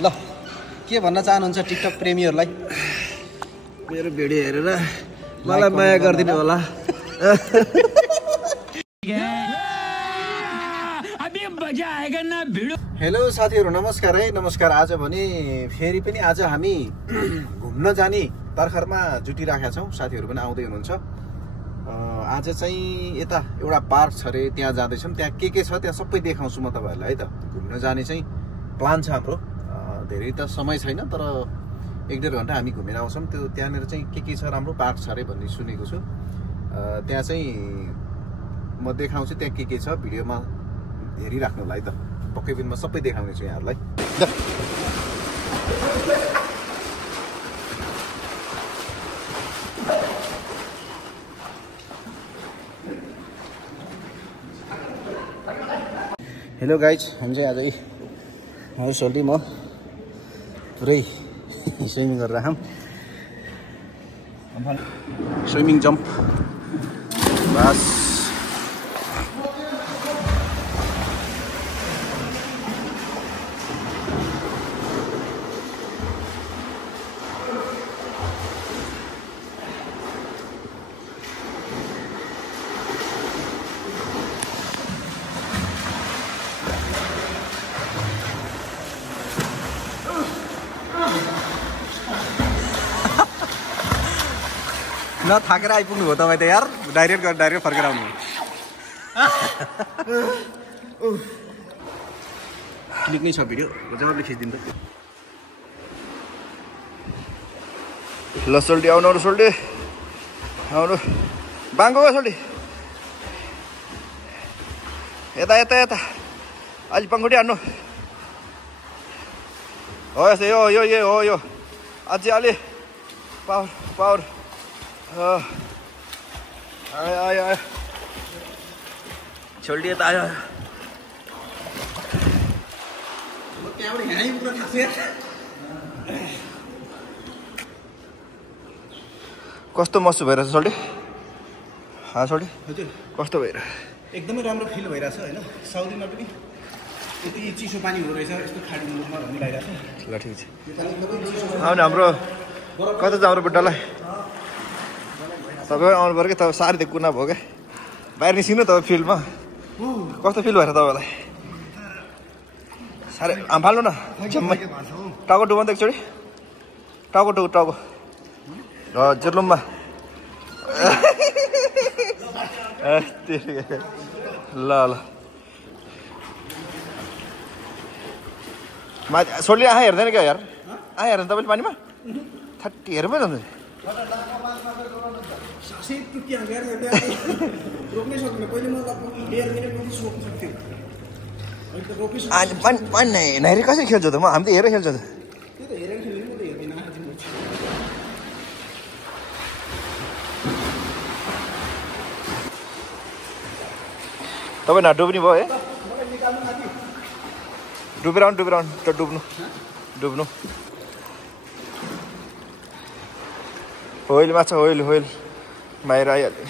ल के भन्न चाहनुहुन्छ टिकटक प्रेमीहरूलाई मेरो भिडियो हेरेर मलाई माया गरिदिनु होला हेलो साथीहरू नमस्कार है नमस्कार आज भने फेरि पनि आज हामी घुम्न जाने तर्खरमा जुटिराखेका छौँ साथीहरू पनि आउँदै हुनुहुन्छ आज चाहिँ यता एउटा पार्क छ रे त्यहाँ जाँदैछौँ त्यहाँ के छ त्यहाँ सबै देखाउँछु म तपाईहरुलाई है त घुम्न जाने चाहिँ प्लान छ हाम्रो धेरै त समय छैन तर 1-1.5 घण्टा हामी घुमेर आउँछौँ त्यो त्यहाँनिर चाहिँ के छ राम्रो पार्क छ रे भन्ने सुनेको छु त्यहाँ चाहिँ म देखाउँछु त्यहाँ के छ भिडियोमा हेरिराख्नु होला है त पक्कै पनि म सबै देखाउने छु यहाँहरुलाई हेलो गाइज हामी चाहिँ आज सोल्टी म पुरै स्विमिङ गरेर आउँ स्विमिङ जम्प बस न थाकेर आइपुग्नु भयो तपाईँ त यार डाइरेक्ट फर्केर आउनु क्लिक नै छ भिडियो जबले खिचिदिनु त ल सोल्टी आउनु सोल्टी आउनु बाङ्गो गयो सोल्टी यता यता यता अलि पङ्गुटी हान्नु हो यस्तो यो यो यो हो यो अझै अलि पावर पावर आयो आयो आयो छोल्टी यता आयो कस्तो महसुस भइरहेछ सोल्टी सोल्टी हजुर कस्तो भइरहेछ एकदमै राम्रो फिल भइरहेछ हैन साउदीमा पनि यति चिसो पानी हुँदो रहेछ यस्तो खाडी मुलुकमा भन्ने लागिरहेछ ल ठिक छ आउनु हाम्रो कता छ हाम्रो बुड्डालाई तपाईँ आउनु पर्यो कि तपाईँ साह्रै कुना भयो क्या बाहिर निस्किनु तपाईँ फिल्डमा कस्तो फिल भएर तपाईँलाई साह्रै फाल्नु न जम्मै टाउको डुबाउँछ एकचोटि टाउको टाउको जेर्लुममा ल ल सोल्टी आँखा हेर्दैन क्या यार आँखा हेर्दैन तपाईँले पानीमा 30 हेर पो जान्छ नहेरी कसरी खेल्छ त म हामी त हेरेर खेल्छ त तपाईँ नडुब्ने भयो है डुबेर आउनु त डुब्नु होइल माछा होइल बाहिर आइहाल्यो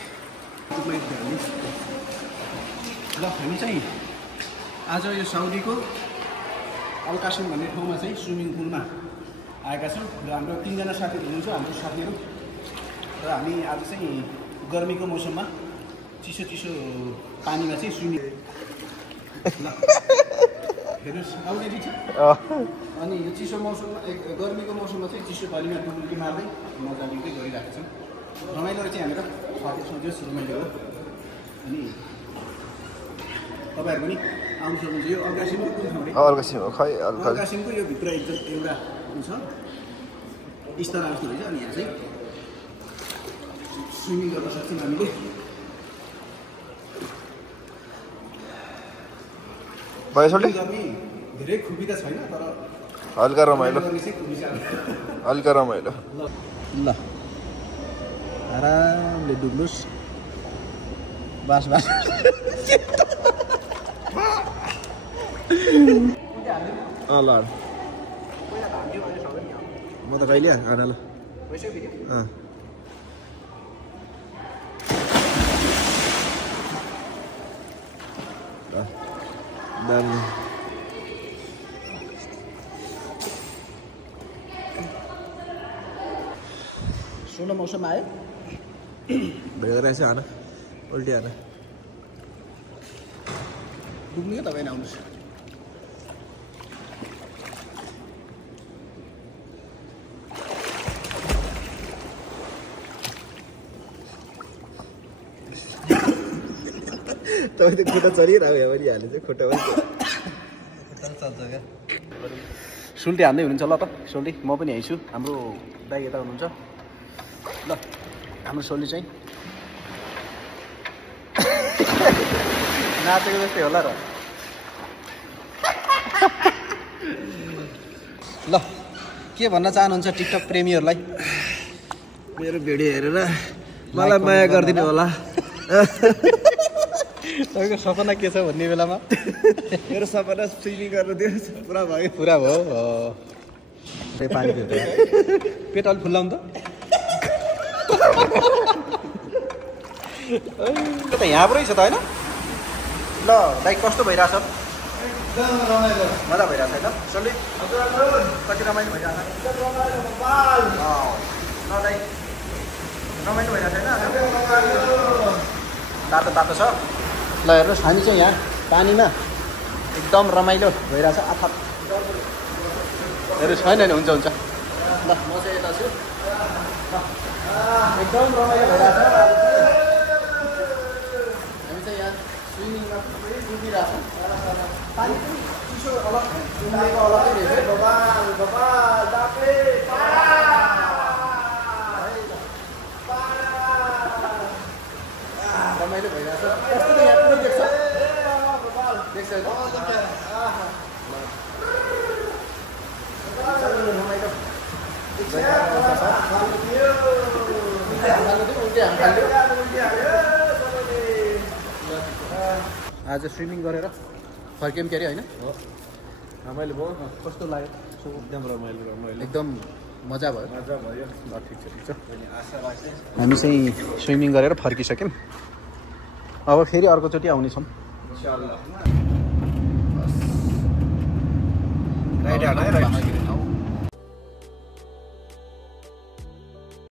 ल हामी चाहिँ आज यो साउदीको अल्कासिम भन्ने ठाउँमा चाहिँ स्विमिङ पुलमा आएका छौँ र हाम्रो 3 जना साथीहरू हुनुहुन्छ हाम्रो साथीहरू र हामी आज चाहिँ गर्मीको मौसममा चिसो पानीमा चाहिँ स्विमिङ हेर्नुहोस् आउने छ अनि यो चिसो मौसममा गर्मीको मौसममा चाहिँ चिसो पानीमा डुबुल्की मार्दै मजा लिँदै गरिरहेको छौँ रमाइलो चाहिँ हाम्रो साथीहरूसँग जोस् रमाइलो हो अनि तपाईँहरू पनि आउनु सक्नुहुन्छ यो अल्कासिमको कुन ठाउँ अल्कासिमको यो भित्र एउटा छ स्थल जस्तो रहेछ अनि यहाँ चाहिँ स्विमिङ गर्न सक्छौँ हामीले धेरै खुबी त छैन तर हल्का रमाइलो ल आरामले डुब्नुहोस् बास ल म त कहिले आना ल दामी ठुलो मौसम आयो भेटेर रहेछ हान उल्टी हान डुब्नु क्या तपाईँ आउनुहोस् तपाईँ त खुट्टा चलिरहेको पनि हाल्नु चाहिँ खुट्टा पनि चल्छ क्या सुल्टी हान्दै हुनुहुन्छ ल त सोल्टी म पनि यहीँ छु हाम्रो दाइ यता हुनुहुन्छ ल हाम्रो सोल्टी चाहिँ नाचेको जस्तै होला र ल के भन्न चाहनुहुन्छ टिकटक प्रेमीहरूलाई मेरो भिडियो हेरेर मलाई माया गरिदिनु होला तपाईँको सपना के छ भन्ने बेलामा मेरो सपना स्विमिङ गर्नु दियो पुरा भयो पुरा भयो पानी पेट अलिक फुल्लाउनु त यहाँ पुरै छ त होइन ल दाइ कस्तो भइरहेछ मजा भइरहेछ होइन सल्ली कति रमाइलो भइरहेछ ल दाइ रमाइलो भइरहेछ होइन तातो तातो छ ल हेर्नुहोस् हामी चाहिँ यहाँ पानीमा एकदम रमाइलो भइरहेछ आफत हेर्नु छैन नि हुन्छ हुन्छ ल म चाहिँ यता छु एकदम रमाइलो भइरहेछ हामी चाहिँ यहाँ स्विमिङमा पुरै डुबिरहेछौँ पानी पनि चिसो अलग डुबेको अलगै रहेछ रमाइलो भइरहेछ कस्तो त यहाँ पुरै देख्छ देख्छ आज स्विमिङ गरेर फर्क्यौँ के अरे होइन रमाइलो भयो कस्तो लाग्यो एकदम रमाइलो एकदम मजा भयो ल ठिक छ हामी चाहिँ स्विमिङ गरेर फर्किसक्यौँ अब फेरि अर्कोचोटि आउनेछौँ राइट हान है राइट